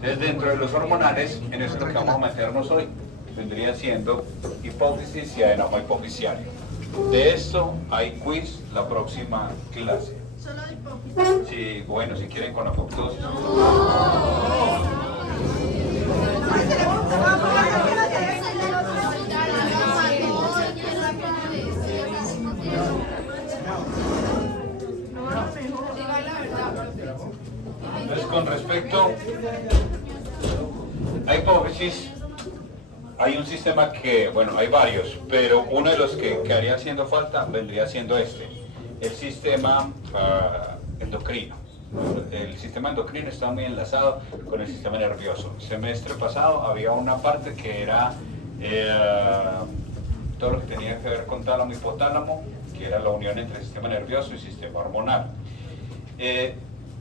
Entonces, dentro de los hormonales, en eso es lo que vamos a meternos hoy, vendría siendo hipófisis y adenoma hipoficiario. De esto hay quiz la próxima clase. ¿Solo de hipófisis? Sí, bueno, si quieren con apoptosis. Entonces, con respecto a hipófisis, hay un sistema que, bueno, hay varios, pero uno de los que haría haciendo falta vendría siendo este, el sistema endocrino. El sistema endocrino está muy enlazado con el sistema nervioso. El semestre pasado había una parte que era todo lo que tenía que ver con tálamo y hipotálamo, que era la unión entre el sistema nervioso y el sistema hormonal.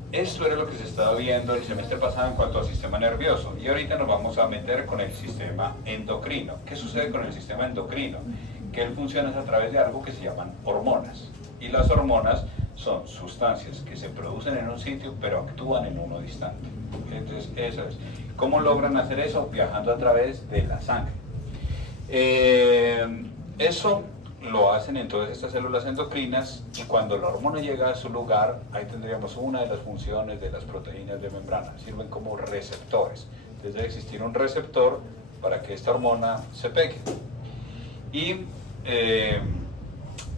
Esto era lo que se estaba viendo el semestre pasado en cuanto al sistema nervioso, y ahorita nos vamos a meter con el sistema endocrino. ¿Qué sucede con el sistema endocrino? Que él funciona a través de algo que se llaman hormonas, y las hormonas son sustancias que se producen en un sitio pero actúan en uno distante. Entonces eso es. ¿Cómo logran hacer eso? Viajando a través de la sangre. Eso lo hacen entonces estas células endocrinas, y cuando la hormona llega a su lugar, ahí tendríamos una de las funciones de las proteínas de membrana, sirven como receptores. Entonces debe existir un receptor para que esta hormona se pegue. Y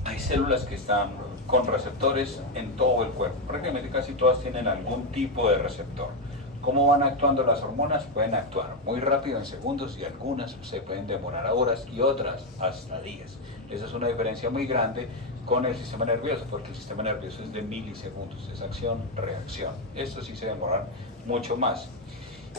hay células que están con receptores en todo el cuerpo, prácticamente casi todas tienen algún tipo de receptor. ¿Cómo van actuando las hormonas? Pueden actuar muy rápido en segundos, y algunas se pueden demorar a horas y otras hasta días. Esa es una diferencia muy grande con el sistema nervioso, porque el sistema nervioso es de milisegundos, es acción-reacción. Estos sí se demoran mucho más.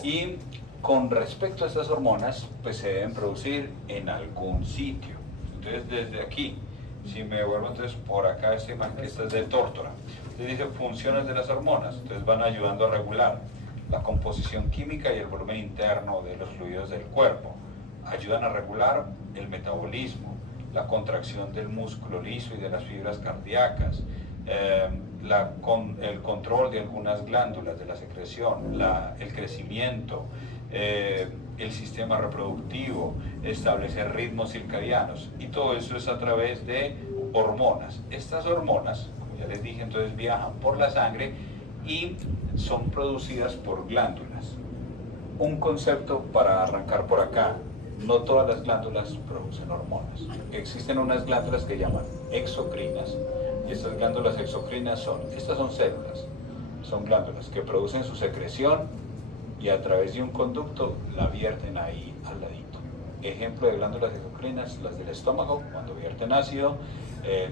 Y con respecto a estas hormonas, pues se deben producir en algún sitio. Entonces desde aquí, si me vuelvo entonces por acá, esta imagen que esta es de tórtora, entonces dice funciones de las hormonas, entonces van ayudando a regular la composición química y el volumen interno de los fluidos del cuerpo, ayudan a regular el metabolismo, la contracción del músculo liso y de las fibras cardíacas, el control de algunas glándulas de la secreción, el crecimiento, el sistema reproductivo, establecer ritmos circadianos, y todo eso es a través de hormonas. Estas hormonas, como ya les dije, entonces viajan por la sangre y son producidas por glándulas. Un concepto para arrancar por acá: no todas las glándulas producen hormonas. Existen unas glándulas que llaman exocrinas, y estas glándulas exocrinas estas son células, son glándulas que producen su secreción y a través de un conducto la vierten ahí al ladito. Ejemplo de glándulas exocrinas: las del estómago, cuando vierten ácido,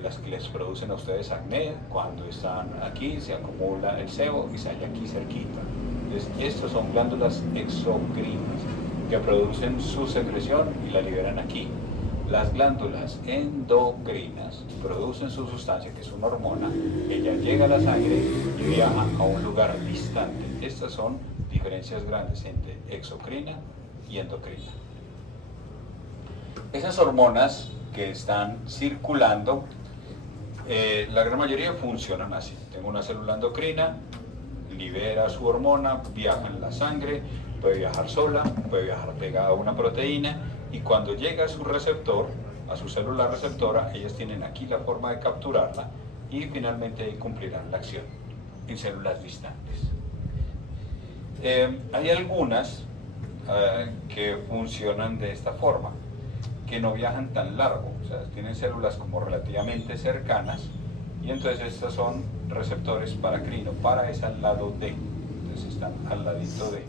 las que les producen a ustedes acné, cuando están aquí se acumula el sebo y sale aquí cerquita. Entonces, estas son glándulas exocrinas que producen su secreción y la liberan aquí. Las glándulas endocrinas producen su sustancia, que es una hormona, ella llega a la sangre y viaja a un lugar distante. Estas son diferencias grandes entre exocrina y endocrina. Esas hormonas que están circulando, la gran mayoría funcionan así. Tengo una célula endocrina, libera su hormona, viaja en la sangre, puede viajar sola, puede viajar pegada a una proteína, y cuando llega a su receptor, a su célula receptora, ellas tienen aquí la forma de capturarla y finalmente ahí cumplirán la acción en células distantes. Hay algunas que funcionan de esta forma, que no viajan tan largo, o sea, tienen células como relativamente cercanas, y entonces estas son receptores paracrino, para es al lado de, entonces están al ladito de,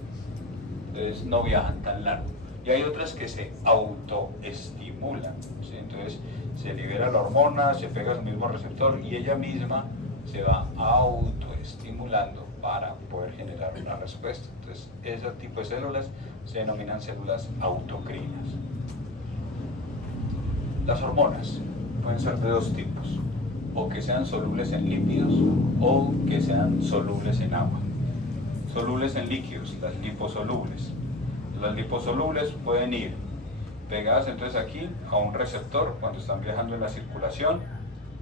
entonces no viajan tan largo. Y hay otras que se autoestimulan, ¿sí? Entonces se libera la hormona, se pega a su mismo receptor y ella misma se va autoestimulando para poder generar una respuesta. Entonces ese tipo de células se denominan células autocrinas. Las hormonas pueden ser de dos tipos: o que sean solubles en lípidos o que sean solubles en agua. Solubles en líquidos, las liposolubles. Las liposolubles pueden ir pegadas entonces aquí a un receptor cuando están viajando en la circulación,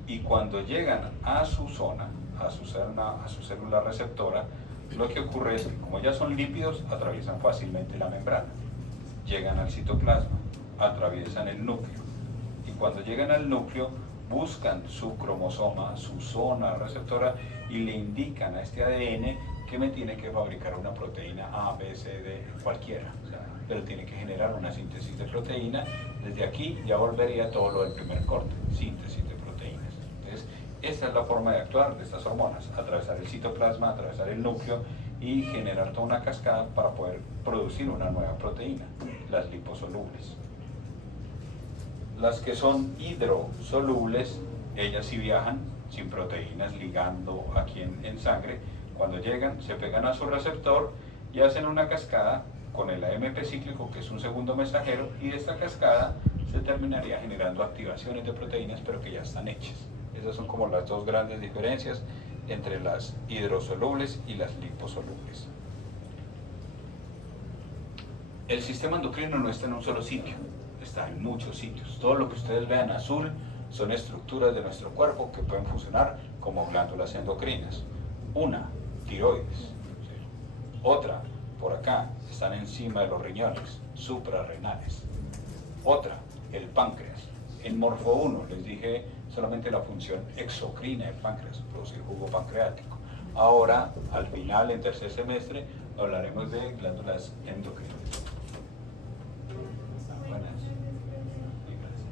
y cuando llegan a su zona, a su célula receptora, lo que ocurre es que como ya son lípidos, atraviesan fácilmente la membrana, llegan al citoplasma, atraviesan el núcleo, y cuando llegan al núcleo buscan su cromosoma, su zona receptora, y le indican a este ADN que me tiene que fabricar una proteína A, B, C, D, cualquiera, o sea, pero tiene que generar una síntesis de proteína. Desde aquí ya volvería todo lo del primer corte, síntesis de proteínas. Entonces, esta es la forma de actuar de estas hormonas: atravesar el citoplasma, atravesar el núcleo y generar toda una cascada para poder producir una nueva proteína, las liposolubles. Las que son hidrosolubles, ellas sí viajan sin proteínas ligando aquí en sangre. Cuando llegan, se pegan a su receptor y hacen una cascada con el AMP cíclico, que es un segundo mensajero, y de esta cascada se terminaría generando activaciones de proteínas, pero que ya están hechas. Esas son como las dos grandes diferencias entre las hidrosolubles y las liposolubles. El sistema endocrino no está en un solo sitio, está en muchos sitios. Todo lo que ustedes vean azul son estructuras de nuestro cuerpo que pueden funcionar como glándulas endocrinas. Una, tiroides. Otra, por acá, están encima de los riñones, suprarrenales. Otra, el páncreas. En Morfo 1 les dije solamente la función exocrina del páncreas, producir jugo pancreático. Ahora, al final, en tercer semestre, hablaremos de glándulas endocrinas. Buenas. Y gracias.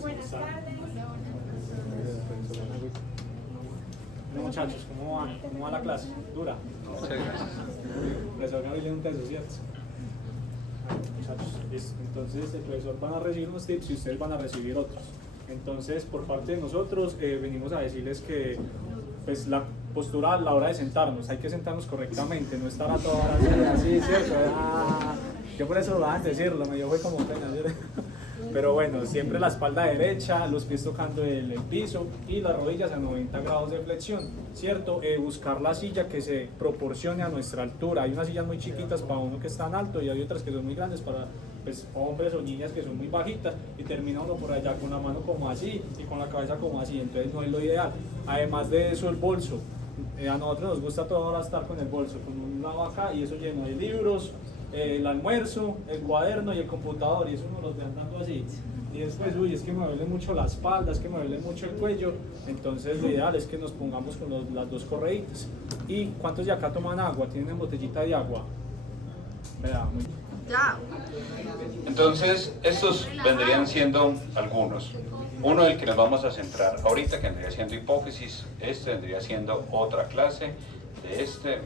Buenas tardes. Bueno, muchachos, ¿cómo va la clase? ¿Dura? Muchas gracias. Profesor Gabriel, un teso, ¿cierto? Muchachos, listo. Entonces el profesor van a recibir unos tips y ustedes van a recibir otros. Entonces, por parte de nosotros, venimos a decirles que pues, la postura a la hora de sentarnos, hay que sentarnos correctamente, no estar a toda hora así, ¿cierto? Yo por eso lo van a decirlo, me dio fue como pena, ¿cierto? Pero bueno, siempre la espalda derecha, los pies tocando el piso y las rodillas a 90 grados de flexión, ¿cierto? Buscar la silla que se proporcione a nuestra altura. Hay unas sillas muy chiquitas para uno que es tan alto y hay otras que son muy grandes para pues, hombres o niñas que son muy bajitas, y termina uno por allá con la mano como así y con la cabeza como así, entonces no es lo ideal. Además de eso, el bolso. A nosotros nos gusta toda hora estar con el bolso, con un lado acá y eso lleno de libros, el almuerzo, el cuaderno y el computador, y eso uno los ve andando así. Y después, uy, es que me duele mucho la espalda, es que me duele mucho el cuello. Entonces lo ideal es que nos pongamos con las dos correitas. ¿Y cuántos de acá toman agua? ¿Tienen botellita de agua? Vea, muy... Ya. Entonces, estos vendrían siendo algunos. Uno del que nos vamos a centrar ahorita, que vendría siendo hipófisis. Este vendría siendo otra clase. De este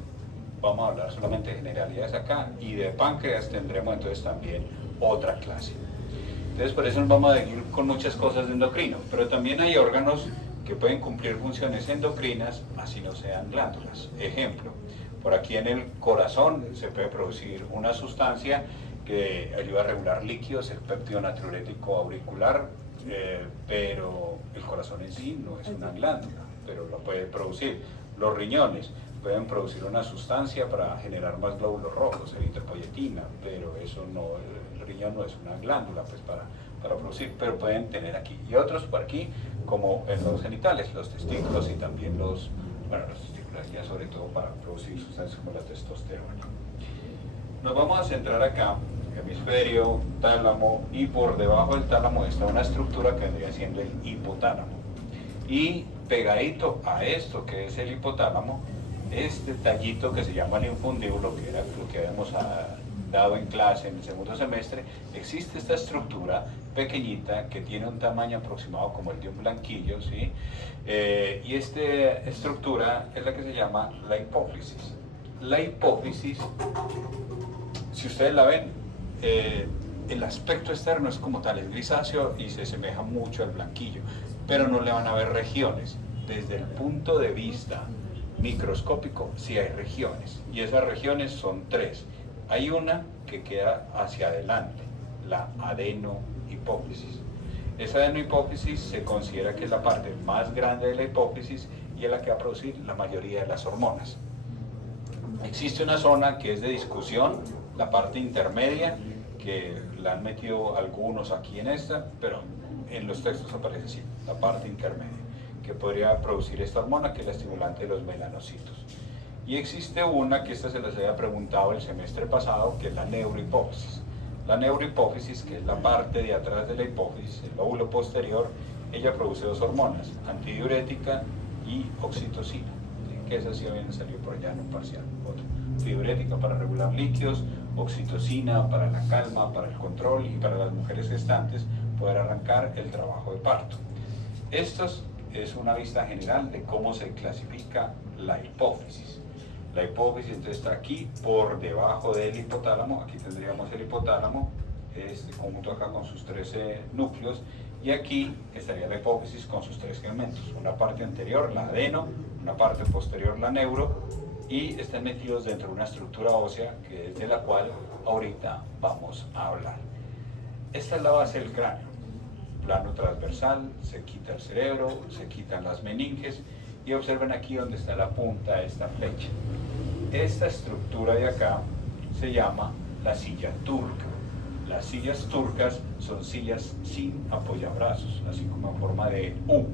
vamos a hablar solamente de generalidades acá, y de páncreas tendremos entonces también otra clase. Entonces por eso nos vamos a ir con muchas cosas de endocrino, pero también hay órganos que pueden cumplir funciones endocrinas así no sean glándulas. Ejemplo, por aquí en el corazón se puede producir una sustancia que ayuda a regular líquidos, el péptido natriurético auricular, pero el corazón en sí no es una glándula, pero lo puede producir. Los riñones pueden producir una sustancia para generar más glóbulos rojos, eritropoyetina, pero eso no, el riñón no es una glándula pues para producir, pero pueden tener aquí. Y otros por aquí, como en los genitales, los testículos y también los testículos ya sobre todo para producir sustancias como la testosterona. Nos vamos a centrar acá, hemisferio, tálamo, y por debajo del tálamo está una estructura que vendría siendo el hipotálamo. Y pegadito a esto que es el hipotálamo, este tallito que se llama el infundíbulo, que era lo que habíamos dado en clase en el segundo semestre, existe esta estructura pequeñita que tiene un tamaño aproximado como el de un blanquillo, ¿sí? Y esta estructura es la que se llama la hipófisis. La hipófisis, si ustedes la ven, el aspecto externo es como tal, es grisáceo y se asemeja mucho al blanquillo, pero no le van a ver regiones. Desde el punto de vista microscópico sí hay regiones, y esas regiones son tres. Hay una que queda hacia adelante, la adenohipófisis. Esa adenohipófisis se considera que es la parte más grande de la hipófisis y es la que va a producir la mayoría de las hormonas. Existe una zona que es de discusión, la parte intermedia, que la han metido algunos aquí en esta, pero en los textos aparece así, la parte intermedia, que podría producir esta hormona, que es la estimulante de los melanocitos. Y existe una, que esta se les había preguntado el semestre pasado, que es la neurohipófisis. La neurohipófisis, que es la parte de atrás de la hipófisis, el lóbulo posterior, ella produce dos hormonas, antidiurética y oxitocina, ¿sí? Que esas sí habían salido por allá en un parcial. Otra, antidiurética para regular líquidos, oxitocina para la calma, para el control y para las mujeres gestantes poder arrancar el trabajo de parto. Esto es una vista general de cómo se clasifica la hipófisis. La hipófisis entonces está aquí por debajo del hipotálamo, aquí tendríamos el hipotálamo, este conjunto acá con sus 13 núcleos, y aquí estaría la hipófisis con sus 3 segmentos, una parte anterior, la adeno, una parte posterior, la neuro, y están metidos dentro de una estructura ósea que es de la cual ahorita vamos a hablar. Esta es la base del cráneo, plano transversal, se quita el cerebro, se quitan las meninges, y observen aquí donde está la punta de esta flecha. Esta estructura de acá se llama la silla turca. Las sillas turcas son sillas sin apoyabrazos, así como en forma de U.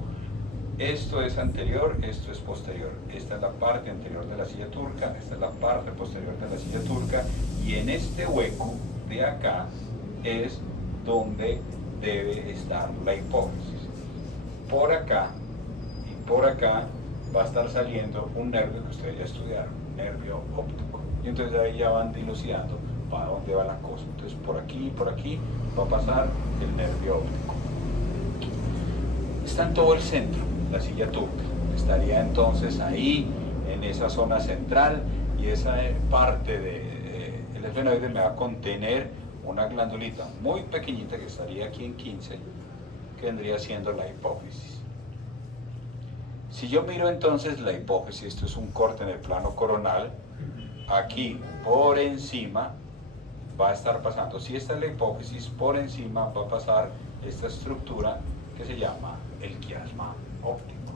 Esto es anterior, esto es posterior. Esta es la parte anterior de la silla turca, esta es la parte posterior de la silla turca, y en este hueco de acá es donde debe estar la hipófisis. Por acá y por acá va a estar saliendo un nervio que ustedes ya estudiaron, nervio óptico. Y entonces ahí ya van dilucidando para dónde va la cosa. Entonces por aquí va a pasar el nervio óptico. Está en todo el centro, la silla turca. Estaría entonces ahí, en esa zona central, y esa parte del esfenoide me va a contener una glandulita muy pequeñita que estaría aquí en 15, que vendría siendo la hipófisis. Si yo miro entonces la hipófisis, esto es un corte en el plano coronal, aquí por encima va a estar pasando, si esta es la hipófisis, por encima va a pasar esta estructura que se llama el quiasma óptico.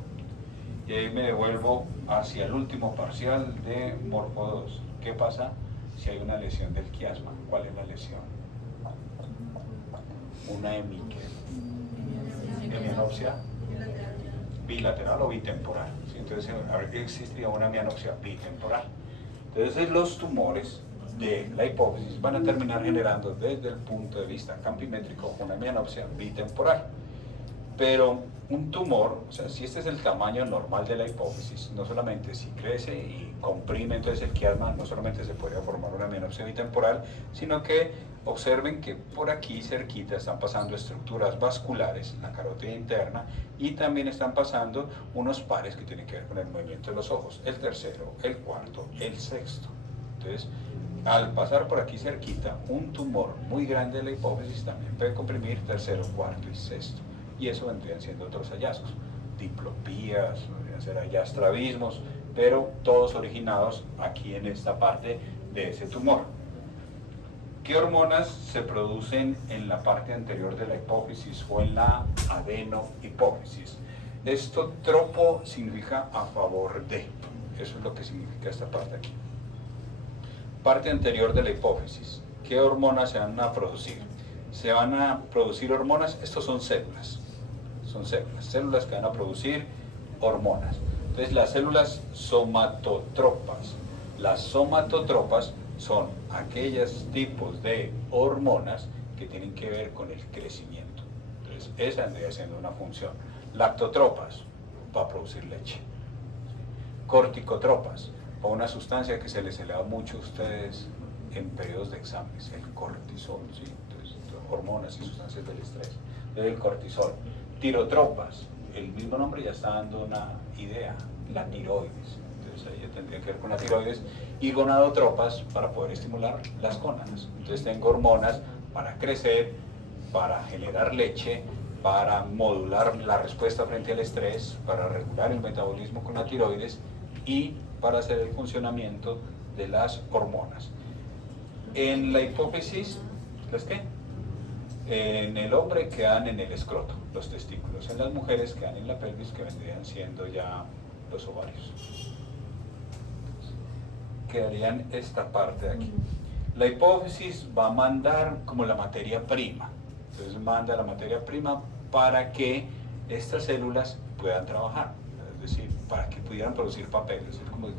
Y ahí me devuelvo hacia el último parcial de Morfo 2. ¿Qué pasa si hay una lesión del quiasma? ¿Cuál es la lesión? Una hemianopsia bilateral o bitemporal. ¿Sí? Entonces existiría una hemianopsia bitemporal. Entonces los tumores de la hipófisis van a terminar generando desde el punto de vista campimétrico una hemianopsia bitemporal. Pero un tumor, o sea, si este es el tamaño normal de la hipófisis, no solamente si crece y comprime entonces el quiasma, no solamente se podría formar una hemianopsia bitemporal, sino que observen que por aquí cerquita están pasando estructuras vasculares, la carótida interna, y también están pasando unos pares que tienen que ver con el movimiento de los ojos, el tercero, el cuarto, el sexto. Entonces, al pasar por aquí cerquita, un tumor muy grande de la hipófisis también puede comprimir tercero, cuarto y sexto. Y eso vendrían siendo otros hallazgos, diplopías, podrían ser allá estrabismos, pero todos originados aquí en esta parte de ese tumor. ¿Qué hormonas se producen en la parte anterior de la hipófisis o en la adenohipófisis? Esto tropo significa a favor de, eso es lo que significa esta parte aquí. Parte anterior de la hipófisis, ¿qué hormonas se van a producir? Se van a producir hormonas, estos son células que van a producir hormonas. Entonces las células somatotropas, las somatotropas son aquellos tipos de hormonas que tienen que ver con el crecimiento. Entonces esa vendría siendo una función. Lactotropas, para producir leche. Corticotropas, para una sustancia que se les eleva mucho a ustedes en periodos de exámenes, el cortisol, ¿sí? Entonces, hormonas y sustancias del estrés. Entonces el cortisol. Tirotropas, el mismo nombre ya está dando una idea, la tiroides. Entonces ahí ya tendría que ver con la tiroides. Y gonadotropas para poder estimular las gónadas. Entonces tengo hormonas para crecer, para generar leche, para modular la respuesta frente al estrés, para regular el metabolismo con la tiroides y para hacer el funcionamiento de las hormonas. En la hipófisis, ¿las qué? En el hombre quedan en el escroto, los testículos. En las mujeres quedan en la pelvis, que vendrían siendo ya los ovarios. quedarían esta parte de aquí. La hipófisis va a mandar como la materia prima. Entonces manda la materia prima para que estas células puedan trabajar. Es decir, para que pudieran producir papel. Es decir, como el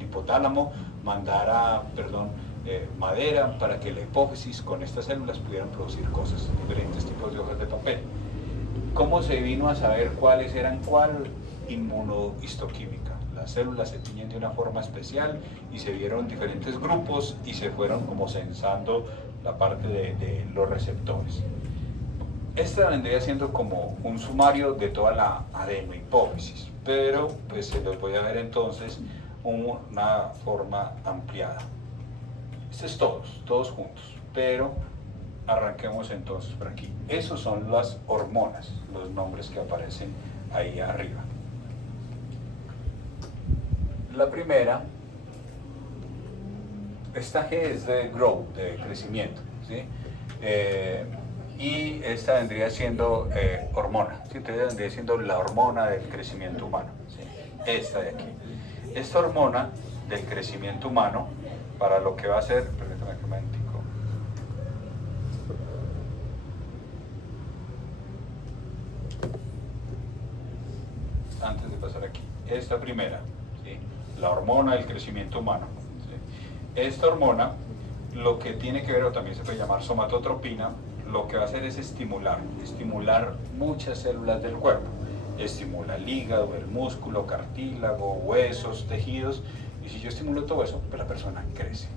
hipotálamo mandara, madera para que la hipófisis con estas células pudieran producir cosas, diferentes tipos de hojas de papel. ¿Cómo se vino a saber cuáles eran cuál? Inmunohistoquímica. Las células se tiñen de una forma especial y se vieron diferentes grupos y se fueron como censando la parte de los receptores. Esta vendría siendo como un sumario de toda la adenohipófisis, pero pues se los voy a ver entonces una forma ampliada. Esto es todos juntos, pero arranquemos entonces por aquí. Esos son las hormonas, los nombres que aparecen ahí arriba. La primera, esta G es de growth, de crecimiento, ¿sí? Y esta vendría siendo hormona, ¿sí? Entonces vendría siendo la hormona del crecimiento humano, ¿sí? Esta de aquí. Esta hormona del crecimiento humano, para lo que va a ser, permítame que me indico. Antes de pasar aquí, esta primera, ¿sí? La hormona del crecimiento humano, ¿sí? Esta hormona, lo que tiene que ver, o también se puede llamar somatotropina, lo que va a hacer es estimular muchas células del cuerpo. Estimula el hígado, el músculo, cartílago, huesos, tejidos, y si yo estimulo todo eso, pues la persona crece.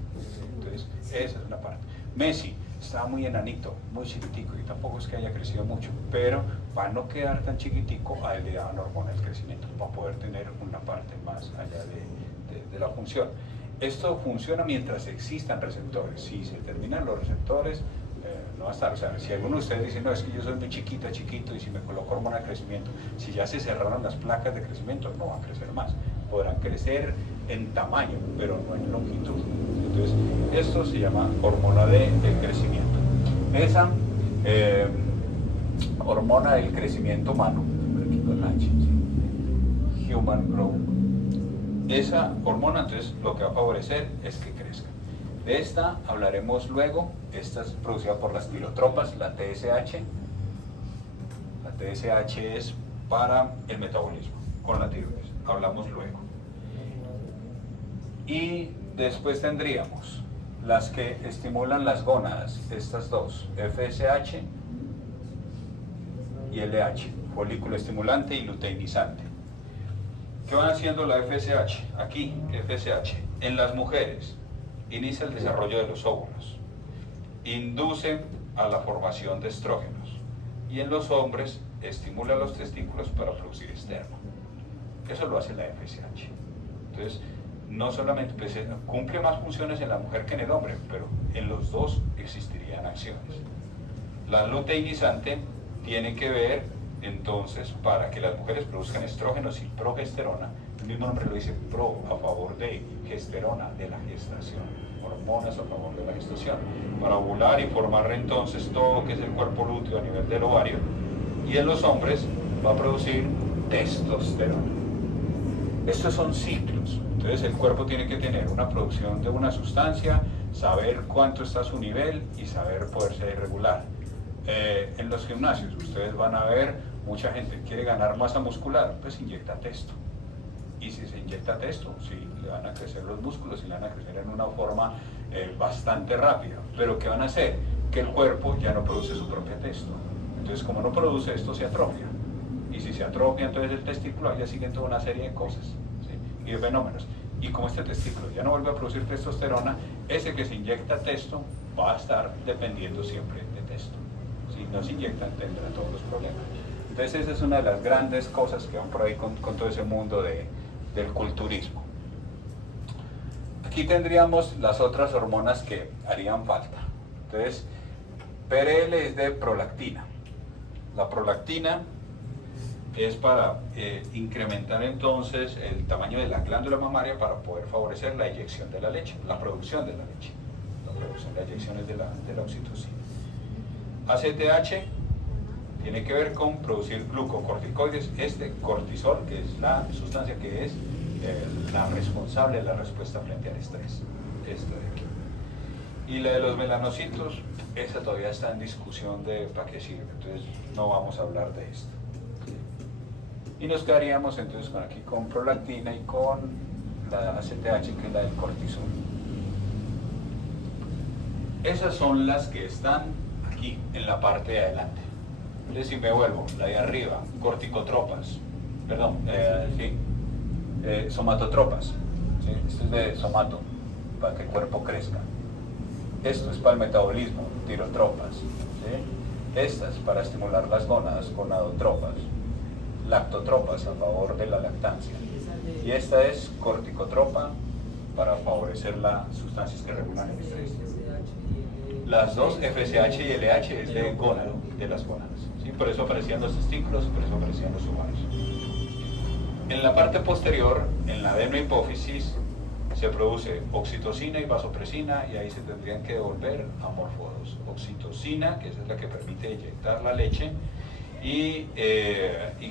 Entonces, esa es una parte. Messi estaba muy enanito, muy chiquitico, y tampoco es que haya crecido mucho, pero para no quedar tan chiquitico, a él le daban hormona del crecimiento, para poder tener una parte más allá de la función. Esto funciona mientras existan receptores. Si se terminan los receptores, no va a estar. O sea, si alguno de ustedes dice, no, es que yo soy muy chiquito, y si me coloco hormona de crecimiento, si ya se cerraron las placas de crecimiento, no van a crecer más. Podrán crecer en tamaño, pero no en longitud. Entonces, esto se llama hormona del crecimiento. Esa hormona del crecimiento humano, aquí con H, ¿sí? Human Growth. Esa hormona, entonces, lo que va a favorecer es que crezca. De esta hablaremos luego. Esta es producida por las tirotropas, la TSH. La TSH es para el metabolismo, con la tiroides. Hablamos luego. Y después tendríamos las que estimulan las gónadas, estas dos, FSH y LH, folículo estimulante y luteinizante. ¿Qué van haciendo la FSH? Aquí, FSH, en las mujeres, inicia el desarrollo de los óvulos, induce a la formación de estrógenos, y en los hombres estimula los testículos para producir esperma. Eso lo hace la FSH. Entonces, no solamente pues, cumple más funciones en la mujer que en el hombre, pero en los dos existirían acciones. La luteinizante tiene que ver, entonces, para que las mujeres produzcan estrógenos y progesterona. El mismo nombre lo dice, pro, a favor de, gesterona, de la gestación, hormonas a favor de la gestación, para ovular y formar entonces todo lo que es el cuerpo lúteo a nivel del ovario, y en los hombres va a producir testosterona. Estos son ciclos. Entonces el cuerpo tiene que tener una producción de una sustancia, saber cuánto está su nivel y saber poderse regular. En los gimnasios ustedes van a ver, mucha gente quiere ganar masa muscular, pues inyecta testo. Y si se inyecta testo, sí, le van a crecer los músculos y le van a crecer en una forma bastante rápida. Pero ¿qué van a hacer? Que el cuerpo ya no produce su propio testo. Entonces como no produce esto, se atrofia. Y si se atrofia entonces el testículo, ya siguen toda una serie de cosas, ¿sí? Y de fenómenos. Y como este testículo ya no vuelve a producir testosterona, ese que se inyecta testo va a estar dependiendo siempre de testo. Si no se inyectan, tendrá todos los problemas. Entonces esa es una de las grandes cosas que van por ahí con todo ese mundo del culturismo. Aquí tendríamos las otras hormonas que harían falta. Entonces, PRL es de prolactina. La prolactina es para incrementar entonces el tamaño de la glándula mamaria para poder favorecer la eyección de la leche, la producción de la leche. La eyección es de la oxitocina. ACTH tiene que ver con producir glucocorticoides, cortisol, que es la sustancia que es la responsable de la respuesta frente al estrés, esta de aquí. Y la de los melanocitos, esa todavía está en discusión de para qué sirve, entonces no vamos a hablar de esto. Y nos quedaríamos entonces aquí con prolactina y con la ACTH, que es la del cortisol. Esas son las que están aquí, en la parte de adelante. Entonces, si me vuelvo, la de arriba, corticotropas, perdón, somatotropas. ¿Sí? Esto es de somato, para que el cuerpo crezca. Esto es para el metabolismo, tirotropas. ¿Sí? Estas para estimular las gónadas, gonadotropas. Lactotropas a favor de la lactancia. Y esta es corticotropa para favorecer las sustancias que regulan el estrés. Las dos, FSH y LH, es de gónado, de las gónadas. ¿Sí? Por eso aparecían los testículos, por eso aparecían los ovarios. En la parte posterior, en la adenohipófisis, se produce oxitocina y vasopresina, y ahí se tendrían que devolver amorfos. Oxitocina, que esa es la que permite inyectar la leche y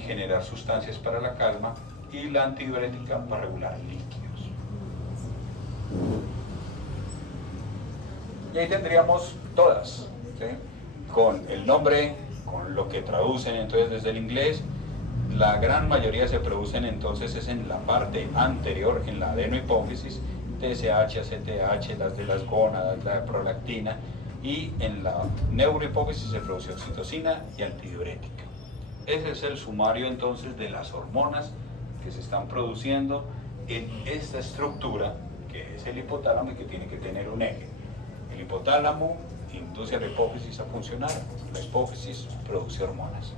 generar sustancias para la calma, y la antidiurética para regular líquidos. Y ahí tendríamos todas, ¿sí? Con el nombre, con lo que traducen entonces desde el inglés. La gran mayoría se producen entonces es en la parte anterior, en la adenohipófisis, TSH, ACTH, las de las gónadas, la de prolactina, y en la neurohipófisis se produce oxitocina y antidiurética. Ese es el sumario entonces de las hormonas que se están produciendo en esta estructura que es el hipotálamo y que tiene que tener un eje. El hipotálamo induce a la hipófisis a funcionar, la hipófisis produce hormonas.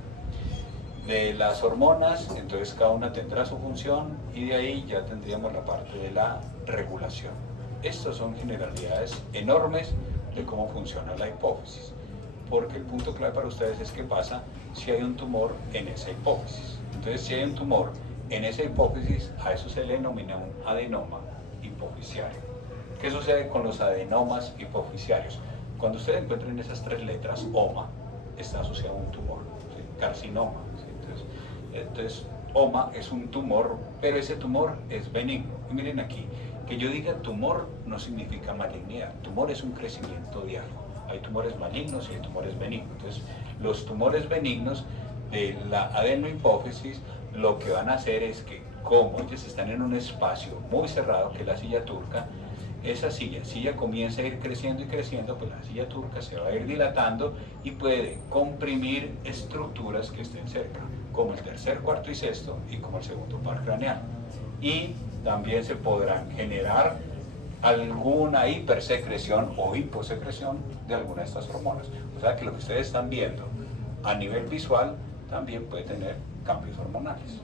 De las hormonas, entonces cada una tendrá su función, y de ahí ya tendríamos la parte de la regulación. Estas son generalidades enormes de cómo funciona la hipófisis, porque el punto clave para ustedes es qué pasa si hay un tumor en esa hipófisis. Entonces, si hay un tumor en esa hipófisis, a eso se le denomina un adenoma hipofisiario. ¿Qué sucede con los adenomas hipofisiarios? Cuando ustedes encuentren esas tres letras, OMA, está asociado a un tumor, ¿sí? Carcinoma. ¿Sí? Entonces, OMA es un tumor, pero ese tumor es benigno. Y miren aquí, que yo diga tumor no significa malignidad. Tumor es un crecimiento de algo. Hay tumores malignos y hay tumores benignos. Entonces, los tumores benignos de la adenohipófisis lo que van a hacer es que, como ellos están en un espacio muy cerrado, que es la silla turca, esa silla comienza a ir creciendo y creciendo, pues la silla turca se va a ir dilatando y puede comprimir estructuras que estén cerca, como el tercer, cuarto y sexto, y como el segundo par craneal. Y también se podrán generar alguna hipersecreción o hiposecreción de alguna de estas hormonas. O sea que lo que ustedes están viendo a nivel visual también puede tener cambios hormonales.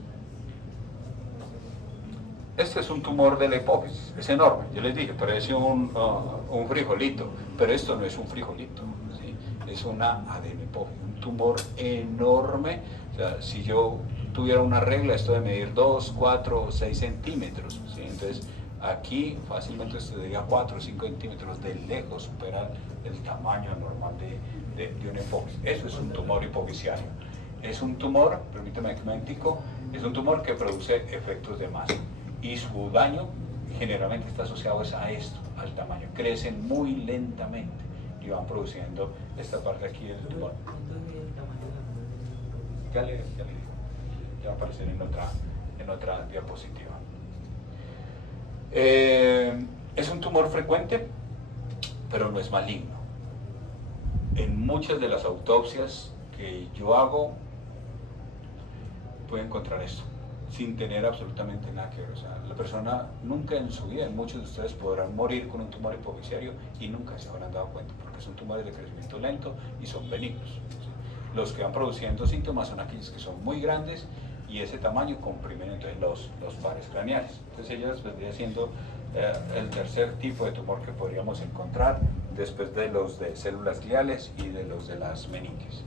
Este es un tumor de la hipófisis, es enorme, yo les dije, parece un frijolito, pero esto no es un frijolito, ¿sí? Es una adenohipófisis, un tumor enorme. O sea, si yo tuviera una regla, esto de medir 2, 4 o 6 centímetros, ¿sí? Entonces aquí fácilmente se diga 4 o 5 centímetros, de lejos supera el tamaño normal de una hipófisis. Eso es un tumor hipofisiario. Es un tumor, permítame un momentico, es un tumor que produce efectos de masa, y su daño generalmente está asociado a esto, al tamaño. Crecen muy lentamente y van produciendo esta parte aquí del tumor. Ya va a aparecer en otra diapositiva. Es un tumor frecuente, pero no es maligno. En muchas de las autopsias que yo hago, puede encontrar esto, sin tener absolutamente nada que ver. O sea, la persona nunca en su vida, muchos de ustedes podrán morir con un tumor hipofisiario y nunca se habrán dado cuenta, porque son tumores de crecimiento lento y son benignos. ¿Sí? Los que van produciendo síntomas son aquellos que son muy grandes y ese tamaño comprimen entonces los pares craneales. Entonces ellos vendría siendo el tercer tipo de tumor que podríamos encontrar después de los de células gliales y de los de las meninges.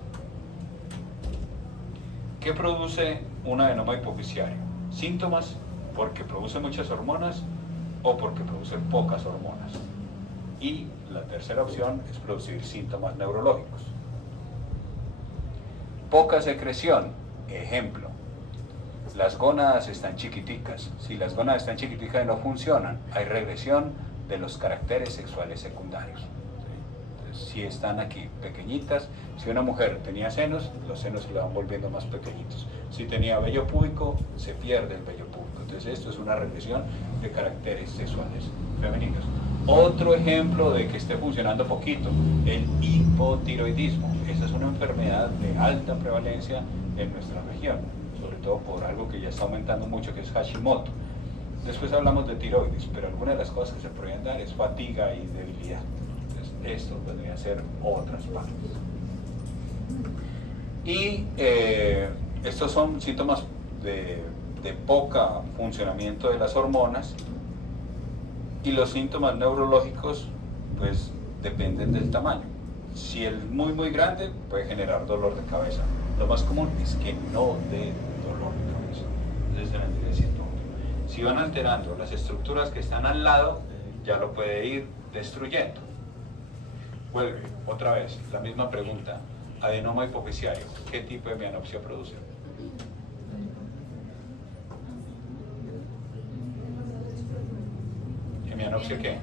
¿Qué produce un adenoma hipofisiario? Síntomas porque produce muchas hormonas o porque produce pocas hormonas. Y la tercera opción es producir síntomas neurológicos. Poca secreción, ejemplo, las gónadas están chiquiticas. Si las gónadas están chiquiticas y no funcionan, hay regresión de los caracteres sexuales secundarios. Si están aquí pequeñitas, si una mujer tenía senos, los senos se le van volviendo más pequeñitos. Si tenía vello púbico, se pierde el vello púbico. Entonces esto es una regresión de caracteres sexuales femeninos. Otro ejemplo de que esté funcionando poquito, el hipotiroidismo. Esa es una enfermedad de alta prevalencia en nuestra región, sobre todo por algo que ya está aumentando mucho, que es Hashimoto. Después hablamos de tiroides, pero algunas de las cosas que se podrían dar es fatiga y debilidad. Esto podría ser otras partes. Y estos son síntomas de poca funcionamiento de las hormonas, y los síntomas neurológicos pues dependen del tamaño. Si es muy grande puede generar dolor de cabeza. Lo más común es que no dé dolor de cabeza. Entonces se vendría siendo otro. Si van alterando las estructuras que están al lado, ya lo puede ir destruyendo. Vuelve, otra vez, la misma pregunta. Adenoma hipofisiario, ¿qué tipo de mianopsia produce? ¿Hemianopsia qué?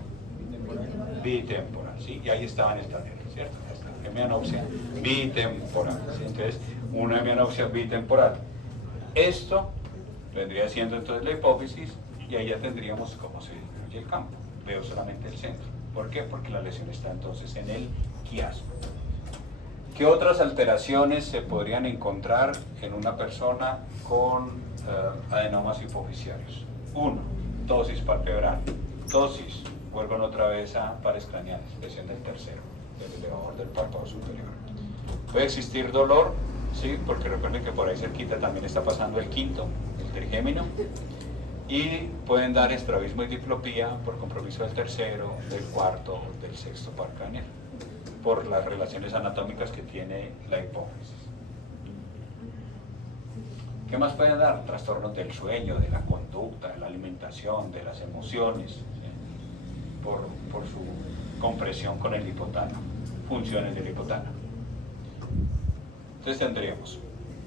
Bitemporal, ¿sí? Y ahí estaba en esta regla, ¿cierto? Hemianopsia bitemporal, ¿sí? Entonces, una hemianopsia bitemporal. Esto vendría siendo entonces la hipófisis, y ahí ya tendríamos cómo se distribuye el campo. Veo solamente el centro. ¿Por qué? Porque la lesión está entonces en el quiasma. ¿Qué otras alteraciones se podrían encontrar en una persona con adenomas hipofisiarios? 1. Tosis palpebral. Tosis, vuelvan otra vez a pares craneales, lesión del tercero, del elevador del párpado superior. Puede existir dolor, sí, porque recuerden que por ahí cerquita también está pasando el quinto, el trigémino. Y pueden dar estrabismo y diplopía por compromiso del tercero, del cuarto, del sexto par craneal, por las relaciones anatómicas que tiene la hipófisis. ¿Qué más pueden dar? Trastornos del sueño, de la conducta, de la alimentación, de las emociones, ¿sí? por su compresión con el hipotálamo, funciones del hipotálamo. Entonces tendríamos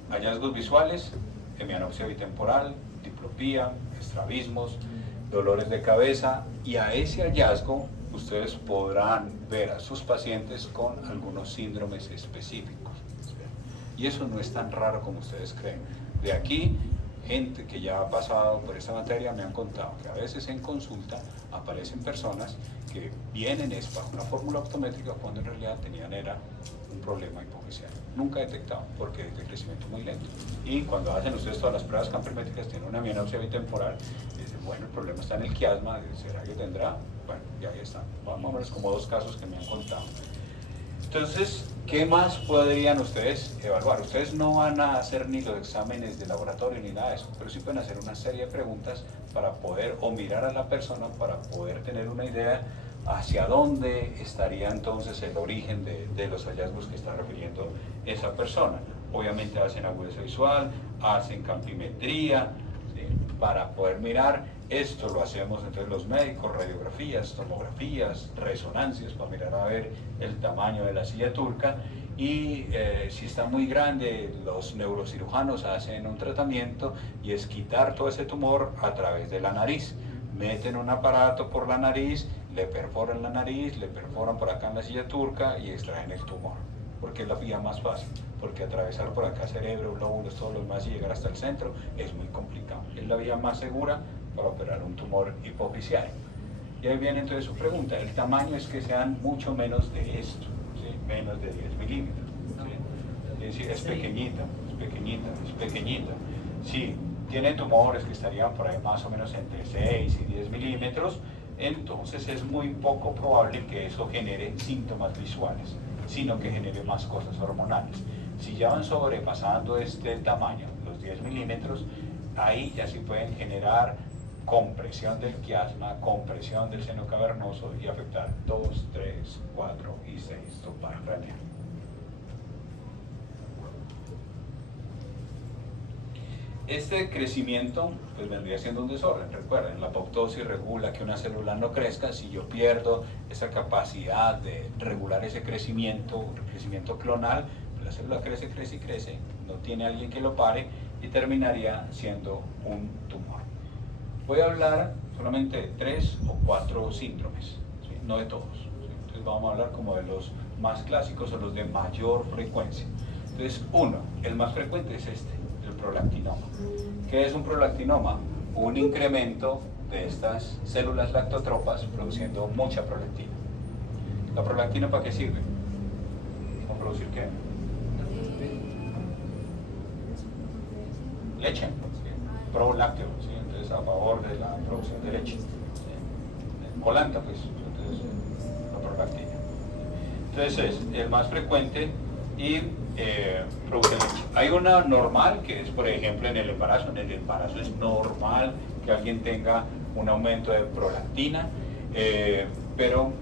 hallazgos visuales, hemianopsia bitemporal, diplopía, estrabismos, dolores de cabeza, y a ese hallazgo ustedes podrán ver a sus pacientes con algunos síndromes específicos. Y eso no es tan raro como ustedes creen. De aquí, gente que ya ha pasado por esta materia me han contado que a veces en consulta aparecen personas que vienen es para una fórmula optométrica cuando en realidad tenían era un problema hipofisial. Nunca detectado porque es de crecimiento muy lento. Y cuando hacen ustedes todas las pruebas campermétricas, tienen una mianopsia bitemporal, dicen, bueno, el problema está en el quiasma, ¿será que tendrá? Bueno, y ahí están. Más o menos como 2 casos que me han contado. Entonces, ¿qué más podrían ustedes evaluar? Ustedes no van a hacer ni los exámenes de laboratorio ni nada de eso, pero sí pueden hacer una serie de preguntas para poder, o mirar a la persona para poder tener una idea hacia dónde estaría entonces el origen de los hallazgos que está refiriendo esa persona. Obviamente hacen agudeza visual, hacen campimetría, ¿sí? Para poder mirar. Esto lo hacemos entonces los médicos, radiografías, tomografías, resonancias, para mirar a ver el tamaño de la silla turca. Y si está muy grande, los neurocirujanos hacen un tratamiento y es quitar todo ese tumor a través de la nariz. Meten un aparato por la nariz, le perforan la nariz, le perforan por acá en la silla turca y extraen el tumor. Porque es la vía más fácil, porque atravesar por acá cerebro, glóbulos, todos los demás y llegar hasta el centro es muy complicado. Es la vía más segura para operar un tumor hipofisiario. Y ahí viene entonces su pregunta. El tamaño es que sean mucho menos de esto, ¿sí? Menos de 10 milímetros. ¿Sí? Es decir, es pequeñita, es pequeñita, es pequeñita. Sí, tiene tumores que estarían por ahí más o menos entre 6 y 10 milímetros, entonces es muy poco probable que eso genere síntomas visuales, sino que genere más cosas hormonales. Si ya van sobrepasando este tamaño, los 10 milímetros, ahí ya sí pueden generar compresión del quiasma, compresión del seno cavernoso y afectar 2, 3, 4 y 6 par craneal. Este crecimiento pues vendría siendo un desorden. Recuerden, la apoptosis regula que una célula no crezca. Si yo pierdo esa capacidad de regular ese crecimiento, el crecimiento clonal, la célula crece, crece y crece, no tiene alguien que lo pare y terminaría siendo un tumor. Voy a hablar solamente de 3 o 4 síndromes, ¿sí? No de todos, ¿sí? Entonces vamos a hablar como de los más clásicos o los de mayor frecuencia. Entonces, el más frecuente es el prolactinoma. ¿Qué es un prolactinoma? Un incremento de estas células lactotropas produciendo mucha prolactina. ¿La prolactina para qué sirve? ¿Para producir qué? Leche, ¿sí? Prolácteo, ¿sí? Entonces a favor de la producción de leche, ¿sí? Colanta, pues, entonces la prolactina. Entonces es el más frecuente y produce leche. Hay una normal que es, por ejemplo, en el embarazo. En el embarazo es normal que alguien tenga un aumento de prolactina, pero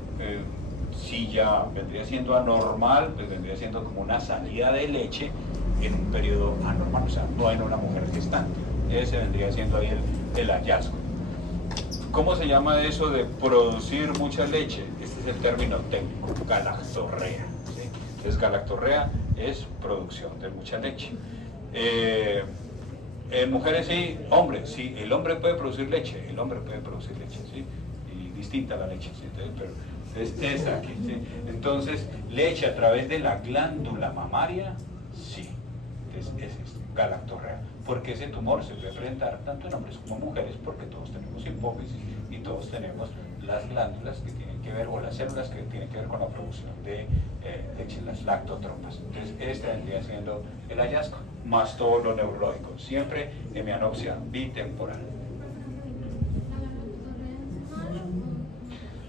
si ya vendría siendo anormal, pues vendría siendo como una salida de leche en un periodo anormal, o sea, no en una mujer gestante. Ese vendría siendo ahí el hallazgo. ¿Cómo se llama eso de producir mucha leche? Este es el término técnico, galactorrea, ¿sí? Entonces, galactorrea es producción de mucha leche. En mujeres sí, hombres, sí, el hombre puede producir leche, ¿sí? Y distinta a la leche, ¿sí? Entonces, pero es esta aquí, ¿sí? Entonces, leche a través de la glándula mamaria, sí, es galactorrea. Porque ese tumor se puede presentar tanto en hombres como en mujeres, porque todos tenemos hipófisis y todos tenemos las glándulas que tienen que ver, o las células que tienen que ver con la producción de leche, las lactotropas. Entonces, este vendría siendo el hallazgo, más todo lo neurológico, siempre hemianopsia bitemporal.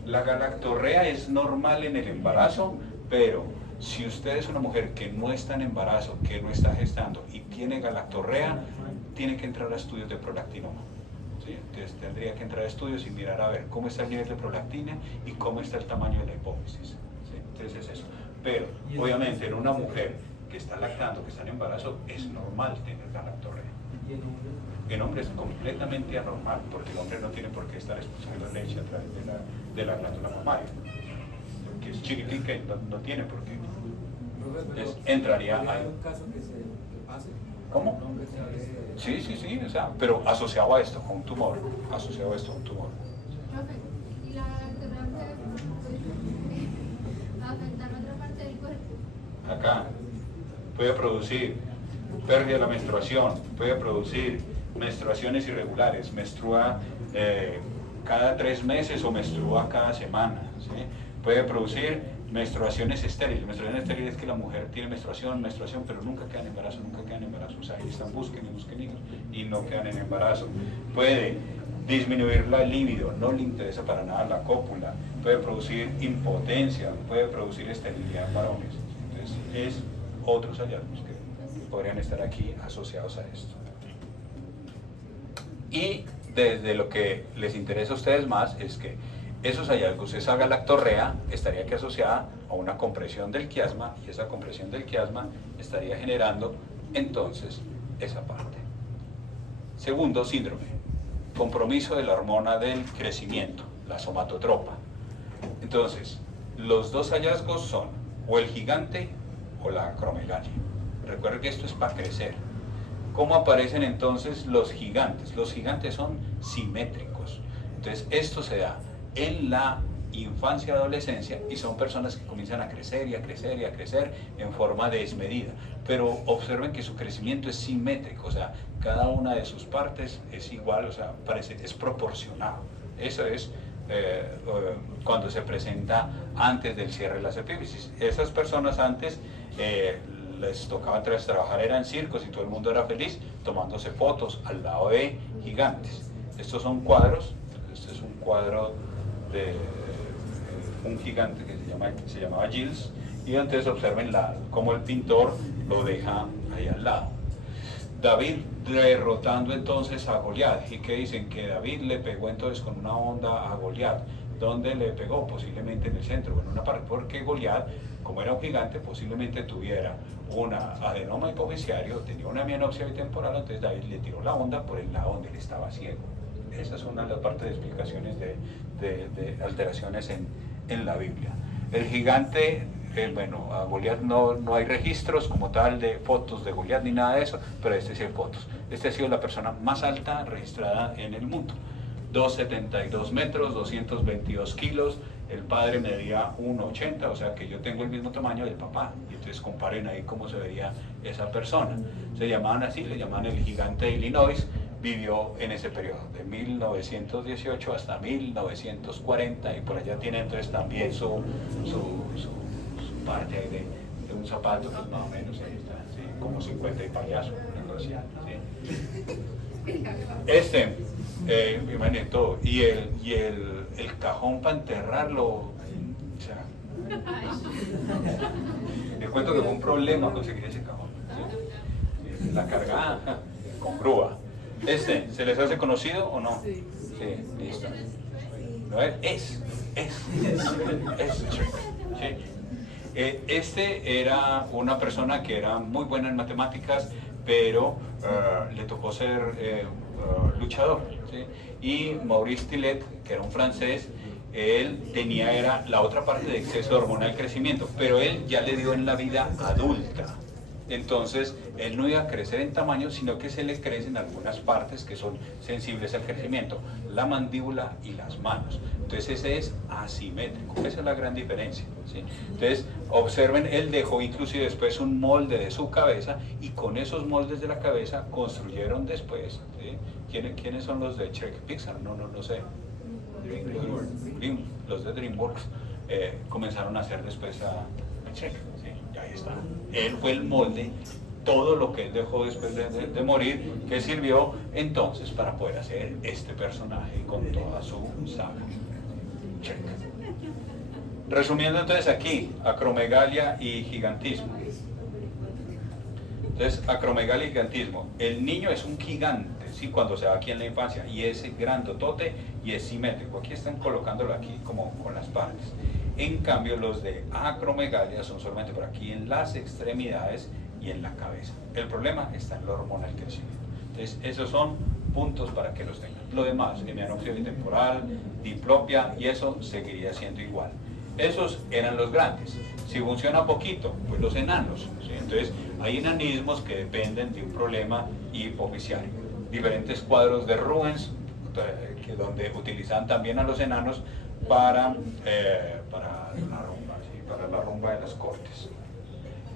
La galactorrea es normal en el embarazo, pero si usted es una mujer que no está en embarazo, que no está gestando y tiene galactorrea, tiene que entrar a estudios de prolactinoma, ¿sí? Entonces tendría que entrar a estudios y mirar a ver cómo está el nivel de prolactina y cómo está el tamaño de la hipófisis, ¿sí? Entonces es eso. Pero obviamente en una mujer que está lactando, que está en embarazo, es normal tener galactorrea. En hombres es completamente anormal, porque el hombre no tiene por qué estar expulsando leche a través de la glándula mamaria, que es chiquitica y no tiene por qué. Entonces entraría ahí. ¿Cómo? Sí, o sea, pero asociado a esto, a un tumor, ¿Y la galactorrea puede afectar otra parte del cuerpo? Acá puede producir pérdida de la menstruación, puede producir menstruaciones irregulares, menstrua cada 3 meses o menstrua cada semana, ¿sí? Puede producir menstruaciones estériles. Menstruación estéril es que la mujer tiene menstruación, pero nunca queda en embarazo, o sea, ahí están, busquen hijos y no quedan en embarazo. Puede disminuir la libido, no le interesa para nada la cópula, puede producir impotencia, puede producir esterilidad en varones. Entonces, es otros hallazgos que podrían estar aquí asociados a esto. Y desde lo que les interesa a ustedes más es que esos hallazgos, esa galactorrea estaría aquí asociada a una compresión del quiasma, y esa compresión del quiasma estaría generando entonces esa parte. Segundo síndrome, compromiso de la hormona del crecimiento, la somatotropa. Entonces, los dos hallazgos son o el gigante o la acromegalia. Recuerden que esto es para crecer. ¿Cómo aparecen entonces los gigantes? Los gigantes son simétricos. Entonces, esto se da en la infancia y adolescencia y son personas que comienzan a crecer y a crecer y a crecer en forma desmedida. Pero observen que su crecimiento es simétrico, o sea, cada una de sus partes es igual, o sea, es proporcionado. Eso es cuando se presenta antes del cierre de las epífisis. Esas personas antes les tocaba trabajar, eran circos y todo el mundo era feliz tomándose fotos al lado de gigantes. Estos son cuadros, este es un cuadro de un gigante que se llamaba Gilles, y entonces observen cómo el pintor lo deja ahí al lado. David derrotando entonces a Goliat. ¿Y qué dicen? Que David le pegó entonces con una honda a Goliat. ¿Dónde le pegó? Posiblemente en el centro, en una parte, porque Goliat, como era un gigante, posiblemente tuviera una adenoma hipofisiario, tenía una hemianopsia bitemporal, entonces David le tiró la honda por el lado donde él estaba ciego. Esa es una de las partes de explicaciones de alteraciones en la Biblia. El gigante bueno, a Goliat no hay registros como tal de fotos de Goliat ni nada de eso, pero este sí hay fotos. Este ha sido la persona más alta registrada en el mundo. 2,72 metros, 222 kilos, el padre medía 1,80, o sea que yo tengo el mismo tamaño del papá, y entonces comparen ahí cómo se vería esa persona. Se llamaban así, le llamaban el gigante de Illinois, vivió en ese periodo, de 1918 hasta 1940, y por allá tiene entonces también su parte ahí de un zapato, pues más o menos ahí está, ¿sí? Como 50 y payaso, ¿sí? Imagínate todo, y el cajón para enterrarlo, o sea, les cuento que fue un problema conseguir ese cajón, ¿sí? La cargada con grúa. ¿Se les hace conocido o no? Sí, listo. ¿No es? ¿Sí? Este era una persona que era muy buena en matemáticas, pero le tocó ser luchador, ¿sí? Y Maurice Tillet, que era un francés, él era la otra parte de exceso de hormona del crecimiento, pero él ya le dio en la vida adulta. Entonces, él no iba a crecer en tamaño, sino que se le crecen algunas partes que son sensibles al crecimiento, la mandíbula y las manos. Entonces, ese es asimétrico, esa es la gran diferencia, ¿sí? Entonces, observen, él dejó inclusive después un molde de su cabeza, y con esos moldes de la cabeza construyeron después, ¿sí? ¿Quiénes son los de Shrek? Pixar, no sé. Los de DreamWorks comenzaron a hacer después a Shrek, ¿sí? Y ahí está. Él fue el molde, todo lo que él dejó después de morir, que sirvió entonces para poder hacer este personaje con toda su saga. Shrek. Resumiendo entonces aquí, acromegalia y gigantismo. Entonces, acromegalia y gigantismo. El niño es un gigante, ¿sí? Cuando se va aquí en la infancia, y es grandotote y es simétrico. Aquí están colocándolo aquí como con las partes. En cambio, los de acromegalia son solamente por aquí en las extremidades y en la cabeza. El problema está en la hormona del crecimiento. Entonces, esos son puntos para que los tengan. Lo demás, hemianopsia bitemporal, diplopia, y eso seguiría siendo igual. Esos eran los grandes. Si funciona poquito, pues los enanos, ¿sí? Entonces, hay enanismos que dependen de un problema hipofisiario. Diferentes cuadros de Rubens, donde utilizan también a los enanos para la rumba, ¿sí? Para la rumba de las cortes.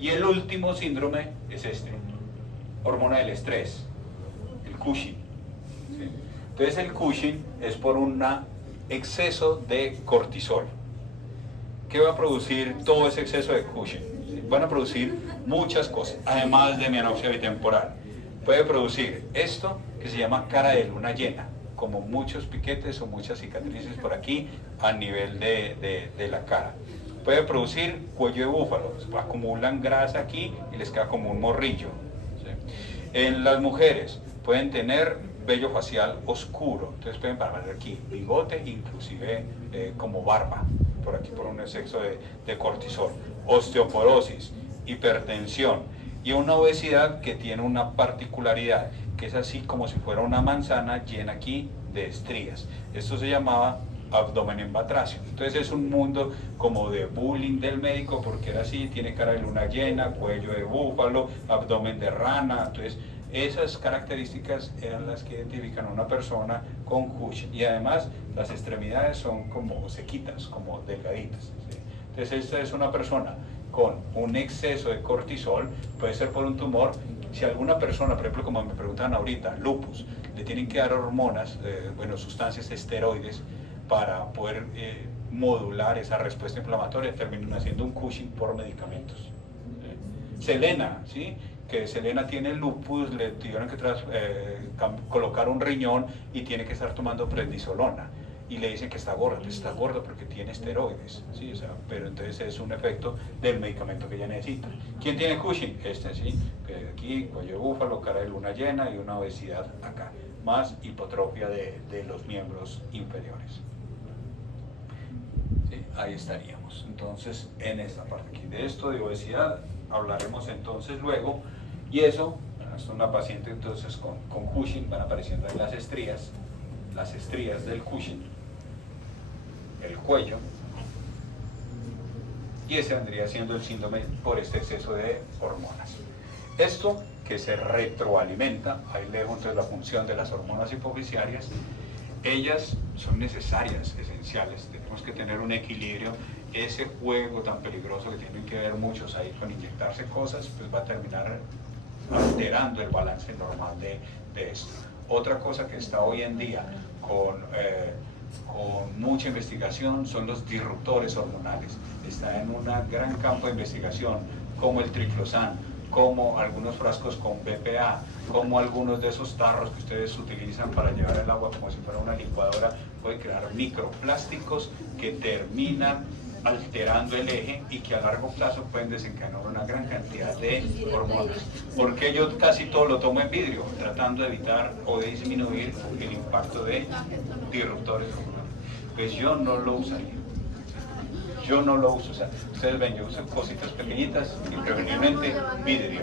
Y el último síndrome es hormona del estrés, el Cushing, ¿sí? Entonces el Cushing es por un exceso de cortisol. ¿Qué va a producir todo ese exceso de Cushing? ¿Sí? Van a producir muchas cosas, además de hemianopsia bitemporal. Puede producir esto que se llama cara de luna llena, como muchos piquetes o muchas cicatrices por aquí a nivel de la cara. Puede producir cuello de búfalo, acumulan grasa aquí y les queda como un morrillo, ¿sí? En las mujeres pueden tener vello facial oscuro, entonces pueden parar aquí bigote, inclusive como barba, por aquí por un exceso de cortisol, osteoporosis, hipertensión y una obesidad que tiene una particularidad, que es así como si fuera una manzana llena aquí de estrías. Esto se llamaba abdomen en batracio. Entonces es un mundo como de bullying del médico, porque era así, tiene cara de luna llena, cuello de búfalo, abdomen de rana. Entonces esas características eran las que identifican a una persona con Cushing, y además las extremidades son como sequitas, como delgaditas, ¿sí? Entonces esta es una persona con un exceso de cortisol, puede ser por un tumor. Si alguna persona, por ejemplo, como me preguntan ahorita, lupus, le tienen que dar hormonas, sustancias esteroides para poder modular esa respuesta inflamatoria, terminan haciendo un Cushing por medicamentos. Selena, ¿sí? Que Selena tiene lupus, le tuvieron que colocar un riñón y tiene que estar tomando prednisolona. Y le dicen que está gorda, pues está gorda porque tiene esteroides, ¿sí? O sea, pero entonces es un efecto del medicamento que ella necesita. ¿Quién tiene Cushing? ¿Sí? Aquí, cuello de búfalo, cara de luna llena y una obesidad acá, más hipotrofia de los miembros inferiores. ¿Sí? Ahí estaríamos. Entonces, en esta parte aquí. De esto de obesidad hablaremos entonces luego. Y eso, es una paciente entonces con Cushing, van apareciendo ahí las estrías del Cushing, el cuello, y ese vendría siendo el síndrome por este exceso de hormonas. Esto que se retroalimenta, ahí lejos entonces la función de las hormonas hipofisiarias, ellas son necesarias, esenciales, tenemos que tener un equilibrio. Ese juego tan peligroso que tienen que ver muchos ahí con inyectarse cosas, pues va a terminar alterando el balance normal de esto. Otra cosa que está hoy en día con mucha investigación son los disruptores hormonales. Está en un gran campo de investigación, como el triclosan, como algunos frascos con BPA, como algunos de esos tarros que ustedes utilizan para llevar el agua como si fuera una licuadora, puede crear microplásticos que terminan alterando el eje y que a largo plazo pueden desencadenar una gran cantidad de hormonas. Porque yo casi todo lo tomo en vidrio, tratando de evitar o de disminuir el impacto de disruptores hormonales. Pues yo no lo usaría. Yo no lo uso, o sea, ustedes ven, yo uso cositas pequeñitas y preferiblemente vidrio.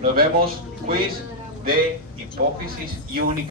Nos vemos, quiz de hipófisis y única.